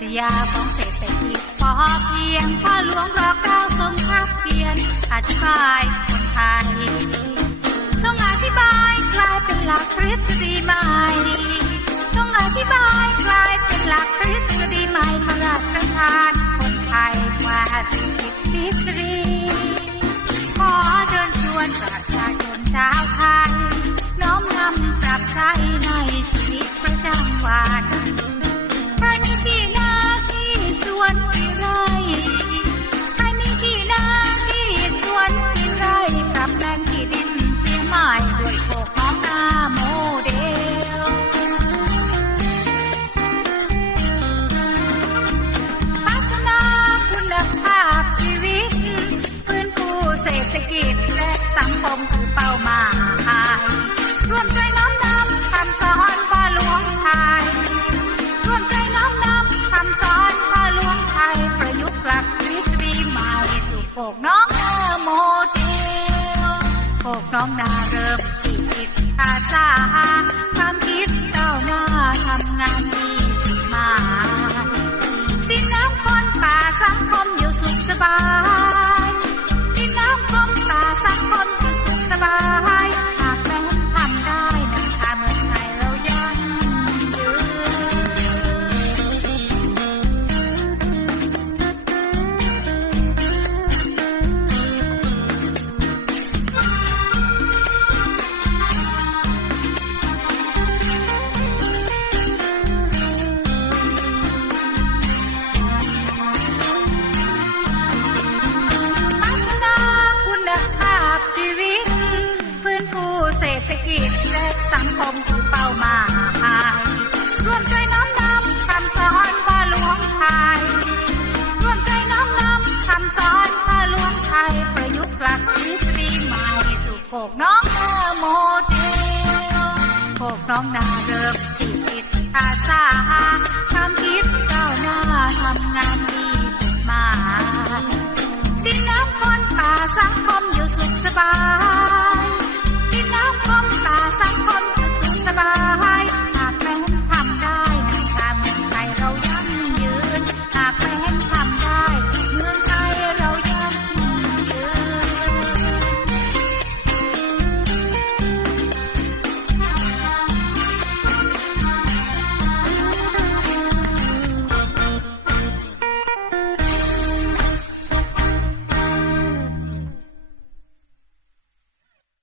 จยาของเศรษฐกิจพอเพียงพ่อหลวงรอเก้าทรงคับเพียนอธิบายคนไทยทรงอธิบายกลายเป็นหลักทฤษฎีใหม่ทรงอธิบายกลายเป็นหลักทฤษฎีใหม่พระราชทานคนไทยกว่าสิบทฤษฎีขอเชิญชวนประชาชนชาวไทยน้อมนำปรับใช้ในชีวิตประจำวัน สู่โขกน้องนาโมเดลโขกน้องนาเริ่มติดอาสาความคิดก้าหน้าทำงาน กิจและสังคมคือเป้าหมายร่วมใจน้อมนำคำสอนพ่อหลวงไทยร่วมใจน้อมนำคำสอนพ่อหลวงไทย ประยุกต์หลักทฤษฎีใหม่สู่โขกน้องนาโมเดลโขกน้องนาเริ่มที่จิตอาสาความคิดก้าวหน้าทำงานดีจุดหมายดินน้ำคนป่าสังคมอยู่สุขสบาย